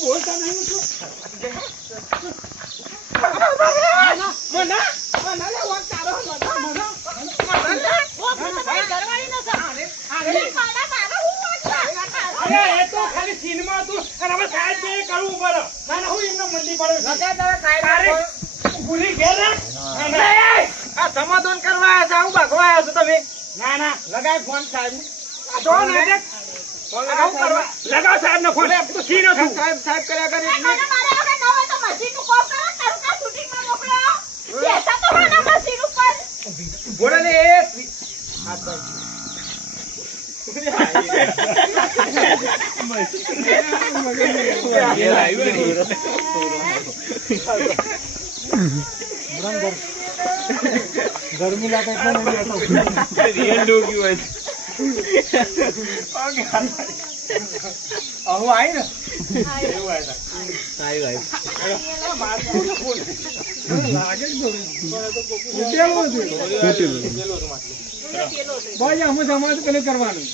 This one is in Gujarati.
બોલતા નહીં છું ખાલી સિનેમા હતું અને હવે સાહેબ કરવું પડે ના હું એમને મંદી પડે ભૂલી ગયા આ સમાધાન કરવા આવ્યા છો હું ભાગવા આવ્યા છો તમે ના ના લગાય ફોન સાહેબ લગાવ સાહેબ નો ફોન તો કી નો સાહેબ કર્યા કરે બોલે ને गर्मी लागे रियल डोगी હોય આવું આઈ ને એવું આઈ લાગે ભાઈ અમે સમાજ પેલું કરવાનું